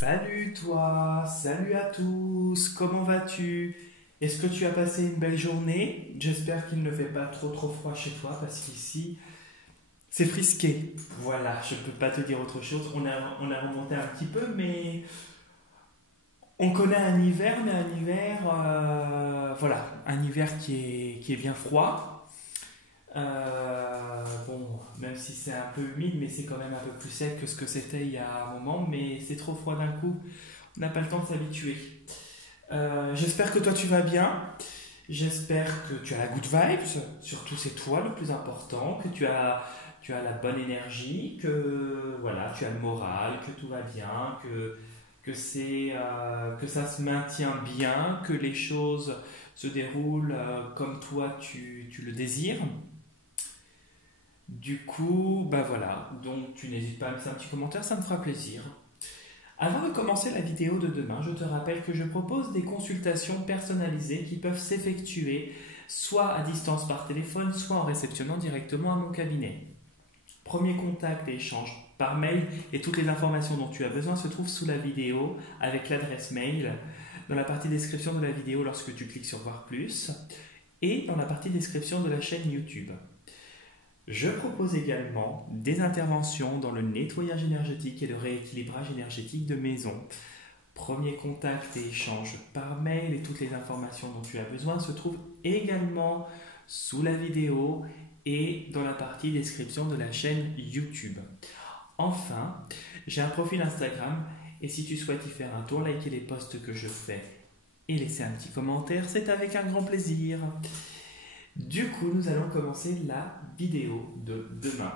Salut toi, salut à tous, comment vas-tu? Est-ce que tu as passé une belle journée? J'espère qu'il ne fait pas trop froid chez toi parce qu'ici c'est frisqué. Voilà, je ne peux pas te dire autre chose. On a remonté un petit peu, mais on connaît un hiver, voilà, un hiver qui est bien froid. Bon, même si c'est un peu humide, mais c'est quand même un peu plus sec que ce que c'était il y a un moment, mais c'est trop froid d'un coup. On n'a pas le temps de s'habituer. J'espère que toi tu vas bien. J'espère que tu as la good vibes. Surtout c'est toi le plus important. Que tu as la bonne énergie. Que voilà, tu as le moral. Que tout va bien. Que ça se maintient bien. Que les choses se déroulent comme toi tu le désires. Du coup, bah voilà. Donc tu n'hésites pas à me laisser un petit commentaire, ça me fera plaisir. Avant de commencer la vidéo de demain, je te rappelle que je propose des consultations personnalisées qui peuvent s'effectuer soit à distance par téléphone, soit en réceptionnant directement à mon cabinet. Premier contact et échange par mail et toutes les informations dont tu as besoin se trouvent sous la vidéo avec l'adresse mail dans la partie description de la vidéo lorsque tu cliques sur voir plus et dans la partie description de la chaîne YouTube. Je propose également des interventions dans le nettoyage énergétique et le rééquilibrage énergétique de maison. Premier contact et échange par mail et toutes les informations dont tu as besoin se trouvent également sous la vidéo et dans la partie description de la chaîne YouTube. Enfin, j'ai un profil Instagram et si tu souhaites y faire un tour, liker les posts que je fais et laisser un petit commentaire, c'est avec un grand plaisir. Du coup, nous allons commencer la vidéo de demain,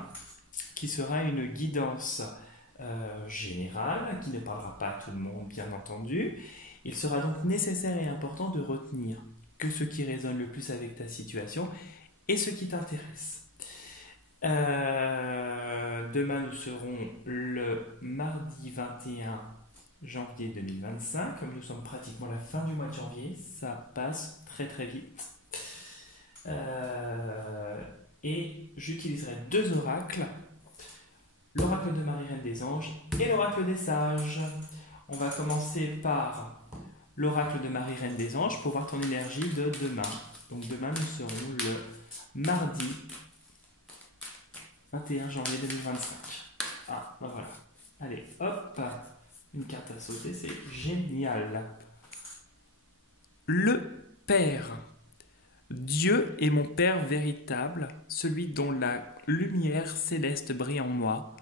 qui sera une guidance générale, qui ne parlera pas à tout le monde, bien entendu. Il sera donc nécessaire et important de retenir que ce qui résonne le plus avec ta situation et ce qui t'intéresse. Demain, nous serons le mardi 21 janvier 2025. Comme nous sommes pratiquement à la fin du mois de janvier, ça passe très vite. Et j'utiliserai deux oracles, l'oracle de Marie Reine des Anges et l'oracle des Sages. On va commencer par l'oracle de Marie Reine des Anges pour voir ton énergie de demain. Donc demain nous serons le mardi 21 janvier 2025. Ah, ben voilà. Allez, hop, une carte à sauter, c'est génial. Le Père. Dieu est mon Père véritable, celui dont la lumière céleste brille en moi,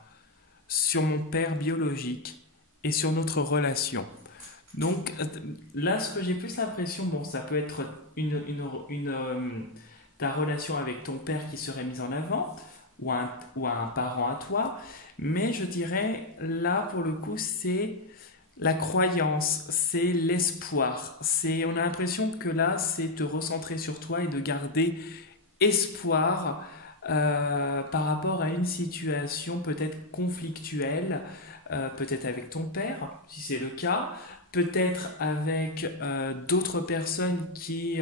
sur mon Père biologique et sur notre relation. Donc là, ce que j'ai plus l'impression, bon, ça peut être ta relation avec ton père qui serait mise en avant, ou un parent à toi, mais je dirais, là, pour le coup, c'est la croyance, c'est l'espoir. On a l'impression que là, c'est te recentrer sur toi et de garder espoir par rapport à une situation peut-être conflictuelle, peut-être avec ton père, si c'est le cas, peut-être avec d'autres personnes qui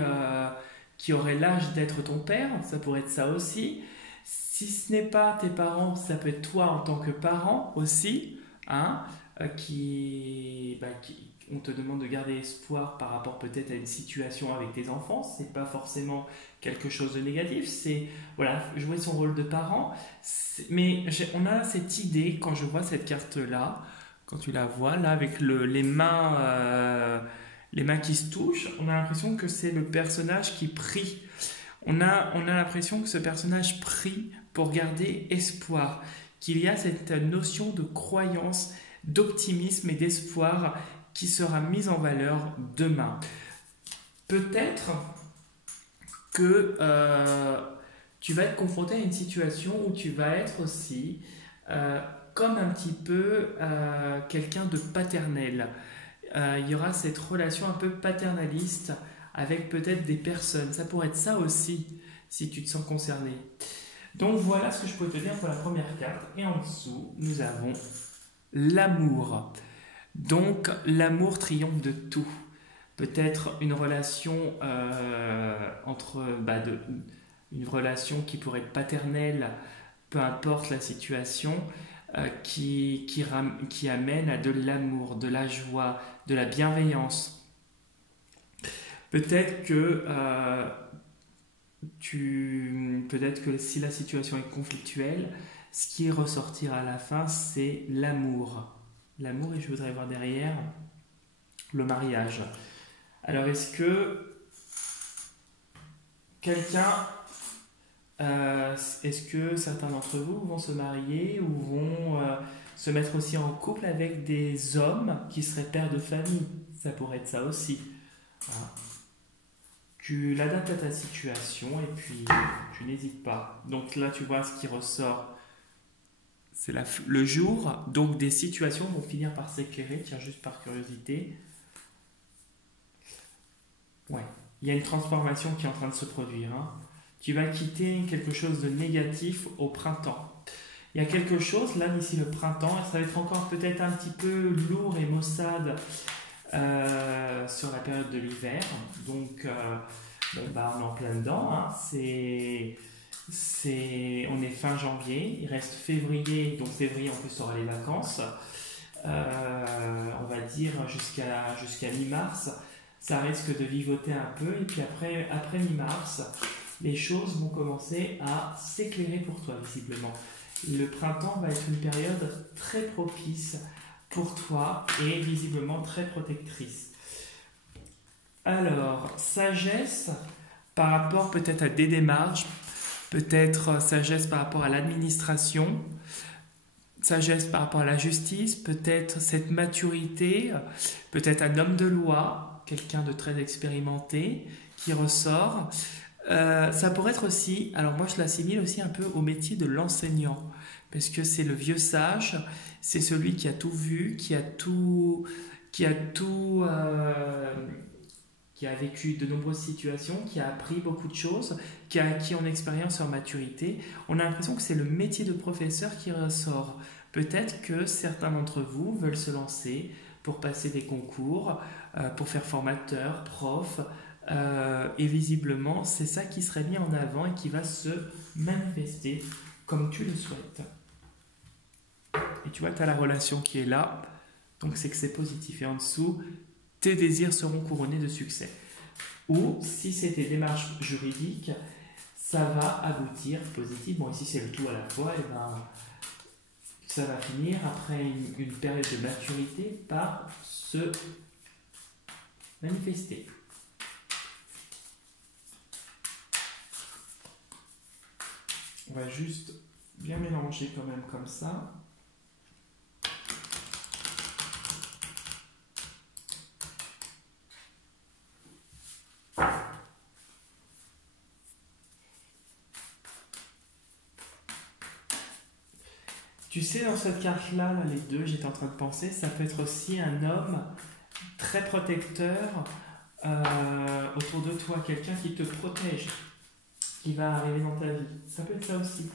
auraient l'âge d'être ton père, ça pourrait être ça aussi. Si ce n'est pas tes parents, ça peut être toi en tant que parent aussi, hein, on te demande de garder espoir par rapport peut-être à une situation avec tes enfants. C'est pas forcément quelque chose de négatif, c'est voilà, jouer son rôle de parent. Mais on a cette idée quand je vois cette carte là, quand tu la vois là avec les mains qui se touchent, on a l'impression que c'est le personnage qui prie. On a l'impression que ce personnage prie pour garder espoir, qu'il y a cette notion de croyance, d'optimisme et d'espoir qui sera mise en valeur demain. Peut-être que tu vas être confronté à une situation où tu vas être aussi comme un petit peu quelqu'un de paternel. Il y aura cette relation un peu paternaliste avec peut-être des personnes. Ça pourrait être ça aussi, si tu te sens concerné. Donc voilà ce que je peux te dire pour la première carte. Et en dessous, nous avons l'amour. Donc l'amour triomphe de tout. Peut-être une relation une relation qui pourrait être paternelle, peu importe la situation, qui amène à de l'amour, de la joie, de la bienveillance. Peut-être que si la situation est conflictuelle, ce qui ressortira à la fin, c'est l'amour. L'amour, et je voudrais voir derrière le mariage. Alors, est-ce que certains d'entre vous vont se marier ou vont se mettre aussi en couple avec des hommes qui seraient pères de famille? Ça pourrait être ça aussi. Voilà. Tu l'adaptes à ta situation et puis tu n'hésites pas. Donc là, tu vois ce qui ressort. C'est le jour, donc des situations vont finir par s'éclairer, tiens, juste par curiosité. Ouais, il y a une transformation qui est en train de se produire. Hein. Tu vas quitter quelque chose de négatif au printemps. Il y a quelque chose, là, d'ici le printemps, et ça va être encore peut-être un petit peu lourd et maussade sur la période de l'hiver. Donc, on est en plein dedans. Hein. On est fin janvier, il reste février, donc février en plus tu auras les vacances, on va dire jusqu'à mi-mars, ça risque de vivoter un peu, et puis après mi-mars, les choses vont commencer à s'éclairer pour toi visiblement. Le printemps va être une période très propice pour toi et visiblement très protectrice. Alors, sagesse par rapport peut-être à des démarches, peut-être sagesse par rapport à l'administration, sagesse par rapport à la justice, peut-être cette maturité, peut-être un homme de loi, quelqu'un de très expérimenté qui ressort. Ça pourrait être aussi, alors moi je l'assimile aussi un peu au métier de l'enseignant, parce que c'est le vieux sage, c'est celui qui a tout vu, qui a vécu de nombreuses situations, qui a appris beaucoup de choses, qui a acquis en expérience et en maturité. On a l'impression que c'est le métier de professeur qui ressort. Peut-être que certains d'entre vous veulent se lancer pour passer des concours, pour faire formateur, prof, et visiblement c'est ça qui serait mis en avant et qui va se manifester comme tu le souhaites. Et tu vois, tu as la relation qui est là, donc c'est que c'est positif. Et en dessous, tes désirs seront couronnés de succès. Ou si c'est tes démarches juridiques, ça va aboutir positif. Bon, ici c'est le tout à la fois, et ça va finir après une période de maturité par se manifester. On va juste bien mélanger quand même comme ça. Tu sais, dans cette carte-là, les deux, j'étais en train de penser, ça peut être aussi un homme très protecteur autour de toi, quelqu'un qui te protège, qui va arriver dans ta vie. Ça peut être ça aussi.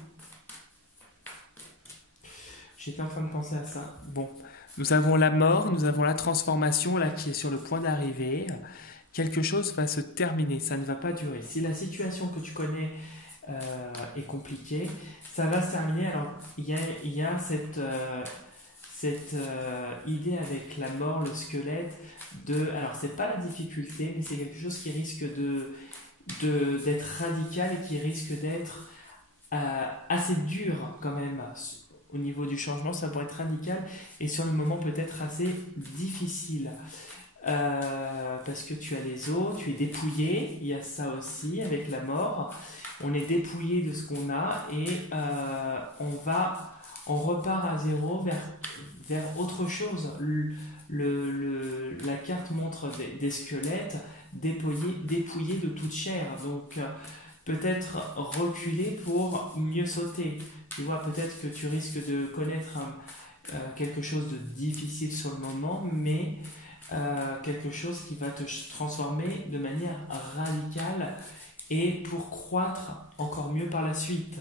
J'étais en train de penser à ça. Bon, nous avons la mort, nous avons la transformation là qui est sur le point d'arriver. Quelque chose va se terminer, ça ne va pas durer. Si la situation que tu connais est compliquée, ça va se terminer. Alors, il y a cette idée avec la mort, le squelette, alors c'est pas la difficulté, mais c'est quelque chose qui risque d'être radical et qui risque d'être assez dur quand même. Au niveau du changement, ça pourrait être radical et sur le moment peut-être assez difficile. Parce que tu as les os, tu es dépouillé, il y a ça aussi avec la mort. On est dépouillé de ce qu'on a et on repart à zéro vers autre chose. La carte montre des squelettes dépouillés de toute chair. Donc peut-être reculer pour mieux sauter. Tu vois, peut-être que tu risques de connaître quelque chose de difficile sur le moment, mais quelque chose qui va te transformer de manière radicale et pour croître encore mieux par la suite.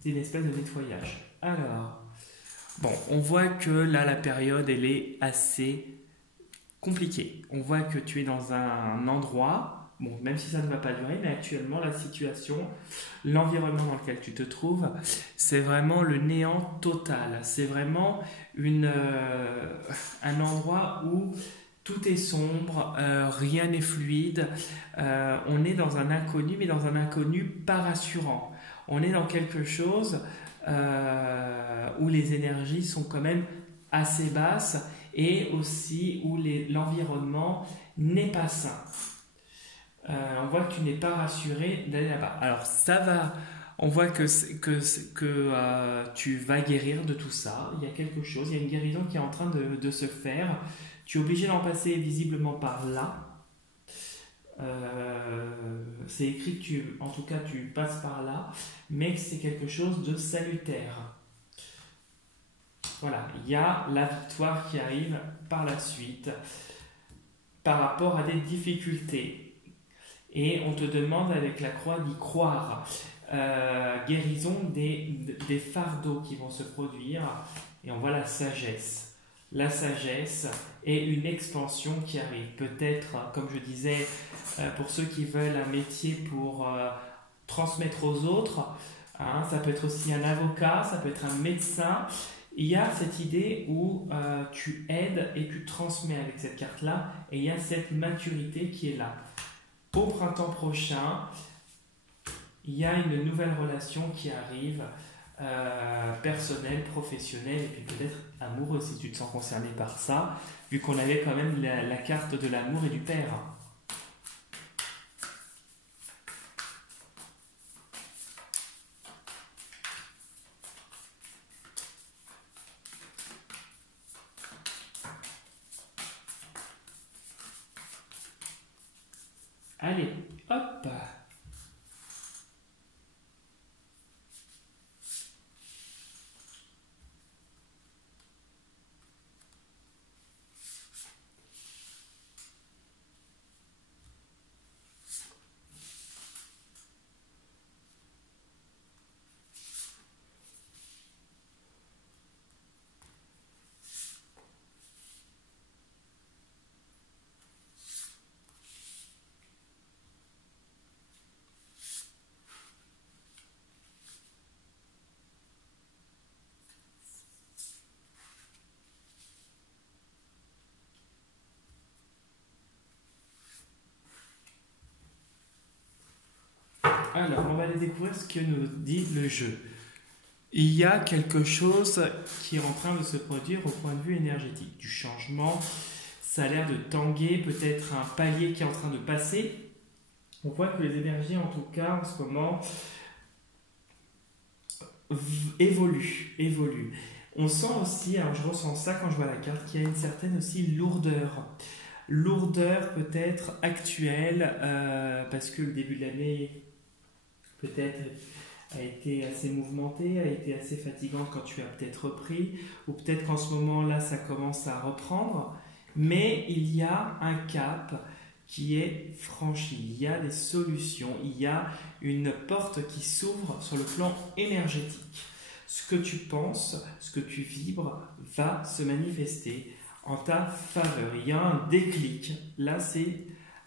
C'est une espèce de nettoyage. Alors, bon, on voit que là, la période, elle est assez compliquée. On voit que tu es dans un endroit Bon, même si ça ne va pas durer, mais actuellement, la situation, l'environnement dans lequel tu te trouves, c'est vraiment le néant total. C'est vraiment un endroit où tout est sombre, rien n'est fluide. On est dans un inconnu, mais dans un inconnu pas rassurant. On est dans quelque chose où les énergies sont quand même assez basses et aussi où l'environnement n'est pas sain. On voit que tu n'es pas rassuré d'aller là-bas. Alors ça va, on voit que tu vas guérir de tout ça. Il y a quelque chose, il y a une guérison qui est en train de se faire. Tu es obligé d'en passer visiblement par là. C'est écrit que en tout cas tu passes par là, mais que c'est quelque chose de salutaire. Voilà, il y a la victoire qui arrive par la suite par rapport à des difficultés. Et on te demande avec la croix d'y croire. Guérison des fardeaux qui vont se produire. Et on voit la sagesse. La sagesse est une expansion qui arrive. Peut-être, comme je disais, pour ceux qui veulent un métier pour transmettre aux autres, hein, ça peut être aussi un avocat, ça peut être un médecin. Il y a cette idée où tu aides et tu transmets avec cette carte-là. Et il y a cette maturité qui est là. Au printemps prochain, il y a une nouvelle relation qui arrive, personnelle, professionnelle et puis peut-être amoureuse si tu te sens concerné par ça, vu qu'on avait quand même la carte de l'amour et du père. Allez, hop! Alors, on va aller découvrir ce que nous dit le jeu. Il y a quelque chose qui est en train de se produire au point de vue énergétique. Du changement, ça a l'air de tanguer, peut-être un palier qui est en train de passer. On voit que les énergies, en tout cas, en ce moment, évoluent. On sent aussi, alors je ressens ça quand je vois la carte, qu'il y a une certaine aussi lourdeur. Lourdeur peut-être actuelle, parce que le début de l'année peut-être a été assez mouvementé, a été assez fatigante quand tu as peut-être repris, ou peut-être qu'en ce moment-là, ça commence à reprendre, mais il y a un cap qui est franchi, il y a des solutions, il y a une porte qui s'ouvre sur le plan énergétique. Ce que tu penses, ce que tu vibres, va se manifester en ta faveur. Il y a un déclic, là c'est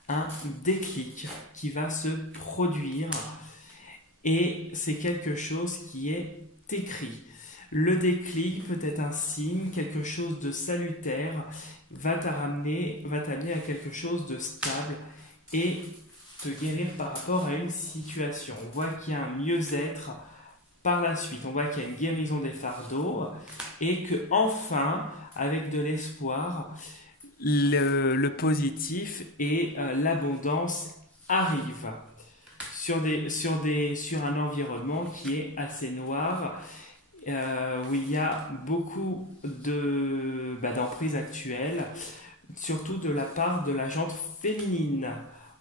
un déclic qui va se produire. Et c'est quelque chose qui est écrit. Le déclic peut être un signe, quelque chose de salutaire, va t'amener à quelque chose de stable et te guérir par rapport à une situation. On voit qu'il y a un mieux-être par la suite. On voit qu'il y a une guérison des fardeaux et que enfin, avec de l'espoir, le positif et l'abondance arrivent. Sur un environnement qui est assez noir, où il y a beaucoup d'emprises actuelles, surtout de la part de la gente féminine,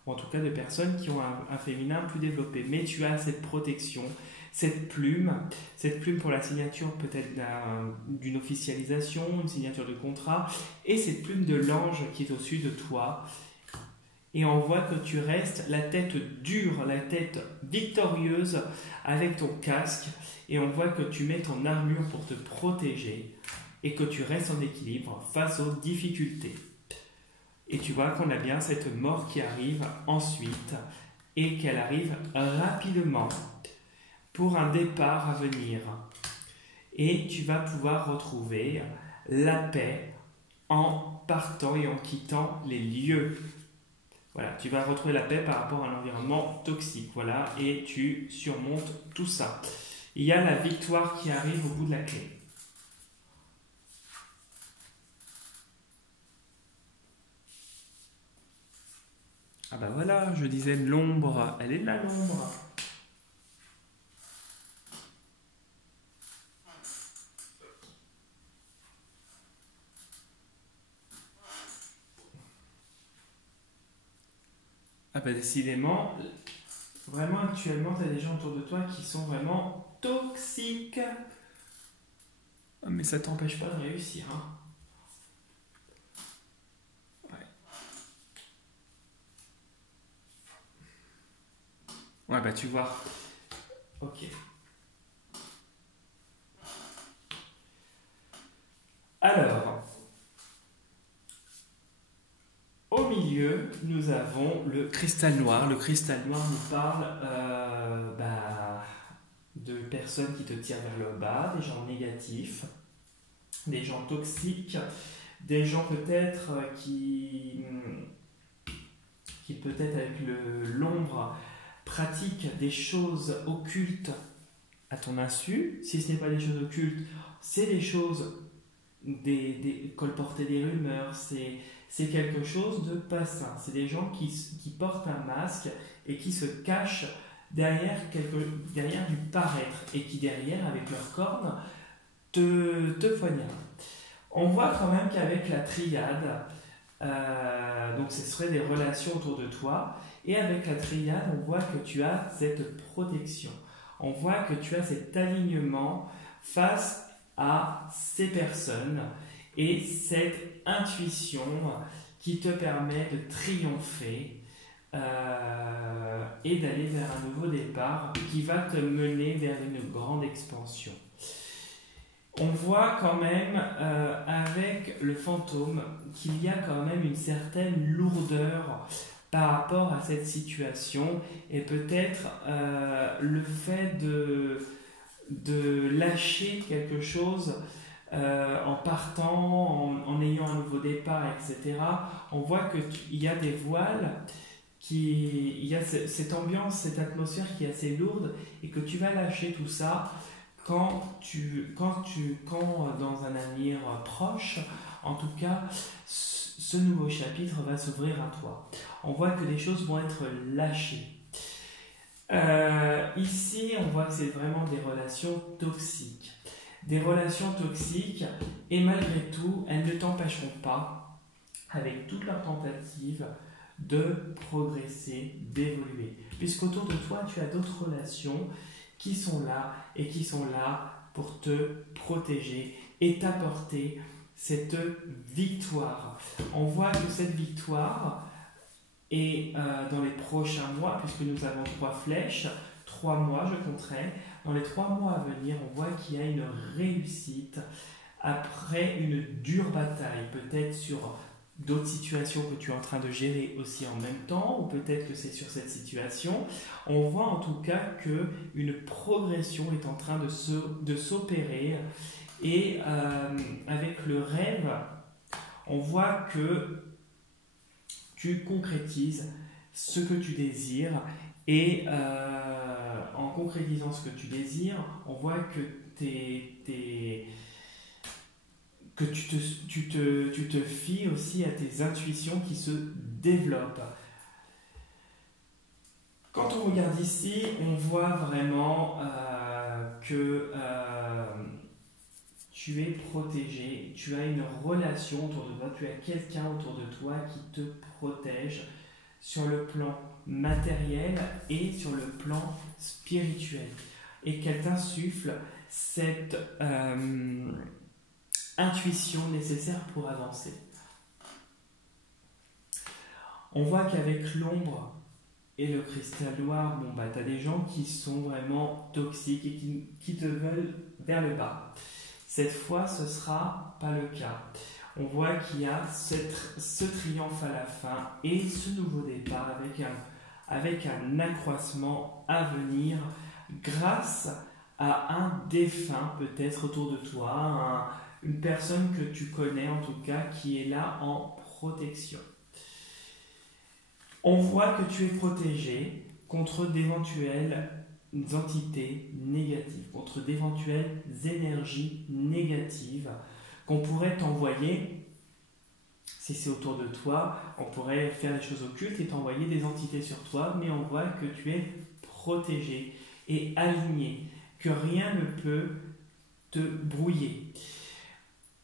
ou en tout cas de personnes qui ont un féminin plus développé. Mais tu as cette protection, cette plume pour la signature peut-être d'une officialisation, une signature de contrat, et cette plume de l'ange qui est au-dessus de toi. Et on voit que tu restes la tête dure, la tête victorieuse avec ton casque. Et on voit que tu mets ton armure pour te protéger et que tu restes en équilibre face aux difficultés. Et tu vois qu'on a bien cette mort qui arrive ensuite et qu'elle arrive rapidement pour un départ à venir. Et tu vas pouvoir retrouver la paix en partant et en quittant les lieux. Voilà, tu vas retrouver la paix par rapport à l'environnement toxique. Voilà, et tu surmontes tout ça. Il y a la victoire qui arrive au bout de la clé. Ah bah voilà, je disais l'ombre, elle est là l'ombre. Ah bah décidément, vraiment actuellement, tu as des gens autour de toi qui sont vraiment toxiques. Ah, mais ça t'empêche pas de réussir, hein. Ouais, bah tu vois. Ok. Alors, au milieu, nous avons le cristal noir. Le cristal noir nous parle de personnes qui te tirent vers le bas, des gens négatifs, des gens toxiques, des gens peut-être qui peut-être avec l'ombre pratiquent des choses occultes à ton insu. Si ce n'est pas des choses occultes, c'est des choses, colporter des rumeurs, c'est quelque chose de pas sain. C'est des gens qui portent un masque et qui se cachent derrière du paraître et qui derrière, avec leurs cornes, te poignardent. On voit quand même qu'avec la triade, donc ce serait des relations autour de toi, et avec la triade, on voit que tu as cette protection. On voit que tu as cet alignement face à ces personnes et cette intuition qui te permet de triompher et d'aller vers un nouveau départ qui va te mener vers une grande expansion. On voit quand même avec le fantôme qu'il y a quand même une certaine lourdeur par rapport à cette situation et peut-être le fait de lâcher quelque chose en partant, en ayant un nouveau départ, etc. On voit qu'il y a des voiles, il y a cette ambiance, cette atmosphère qui est assez lourde et que tu vas lâcher tout ça quand dans un avenir proche, en tout cas, ce nouveau chapitre va s'ouvrir à toi. On voit que des choses vont être lâchées. Ici, on voit que c'est vraiment des relations toxiques. Des relations toxiques, et malgré tout, elles ne t'empêcheront pas, avec toutes leurs tentatives, de progresser, d'évoluer. Puisqu'autour de toi, tu as d'autres relations qui sont là et qui sont là pour te protéger et t'apporter cette victoire. On voit que cette victoire est dans les prochains mois, puisque nous avons 3 flèches, 3 mois je compterai. Dans les 3 mois à venir, on voit qu'il y a une réussite après une dure bataille, peut-être sur d'autres situations que tu es en train de gérer aussi en même temps, ou peut-être que c'est sur cette situation. On voit en tout cas qu'une progression est en train de s'opérer et avec le rêve, on voit que tu concrétises ce que tu désires et en concrétisant ce que tu désires, on voit que tu te fies aussi à tes intuitions qui se développent. Quand on regarde ici, on voit vraiment que tu es protégé, tu as une relation autour de toi, tu as quelqu'un autour de toi qui te protège sur le plan matériel et sur le plan spirituel. Et qu'elle t'insuffle cette intuition nécessaire pour avancer. On voit qu'avec l'ombre et le cristal noir, tu as des gens qui sont vraiment toxiques et qui te veulent vers le bas. Cette fois, ce ne sera pas le cas. On voit qu'il y a ce triomphe à la fin et ce nouveau départ avec un accroissement à venir grâce à un défunt peut-être autour de toi, une personne que tu connais en tout cas qui est là en protection. On voit que tu es protégé contre d'éventuelles entités négatives, contre d'éventuelles énergies négatives qu'on pourrait t'envoyer. Si c'est autour de toi, on pourrait faire des choses occultes et t'envoyer des entités sur toi, mais on voit que tu es protégé et aligné, que rien ne peut te brouiller.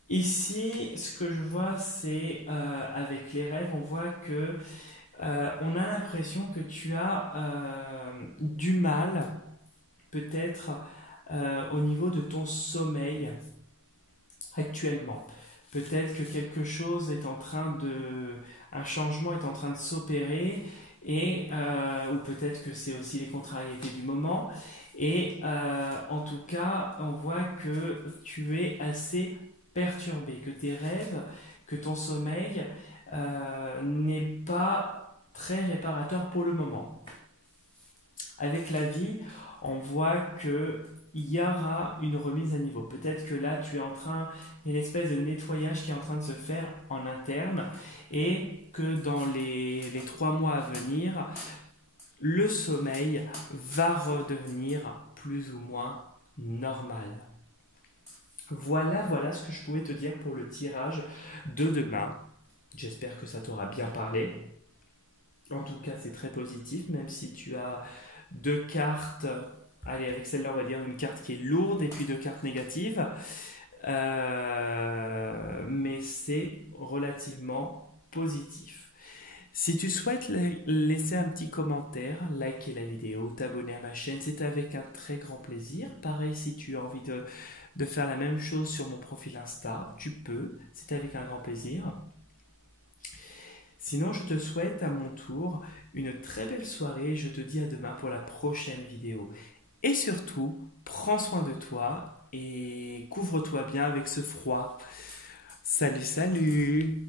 Ici, ce que je vois, c'est avec les rêves, on voit que on a l'impression que tu as du mal, peut-être au niveau de ton sommeil actuellement. Peut-être que quelque chose est en train un changement est en train de s'opérer, ou peut-être que c'est aussi les contrariétés du moment. Et en tout cas, on voit que tu es assez perturbé, que tes rêves, que ton sommeil n'est pas très réparateur pour le moment. Avec la vie, on voit qu'il y aura une remise à niveau. Peut-être que là, tu es en train, il y a une espèce de nettoyage qui est en train de se faire en interne et que dans les 3 mois à venir, le sommeil va redevenir plus ou moins normal. Voilà ce que je pouvais te dire pour le tirage de demain. J'espère que ça t'aura bien parlé. En tout cas, c'est très positif, même si tu as 2 cartes. Allez, avec celle-là, on va dire une carte qui est lourde et puis 2 cartes négatives. Mais c'est relativement positif. Si tu souhaites laisser un petit commentaire, liker la vidéo, t'abonner à ma chaîne, c'est avec un très grand plaisir. Pareil, si tu as envie de faire la même chose sur mon profil Insta, tu peux, c'est avec un grand plaisir. Sinon, je te souhaite à mon tour une très belle soirée. Je te dis à demain pour la prochaine vidéo. Et surtout, prends soin de toi et couvre-toi bien avec ce froid. Salut, salut!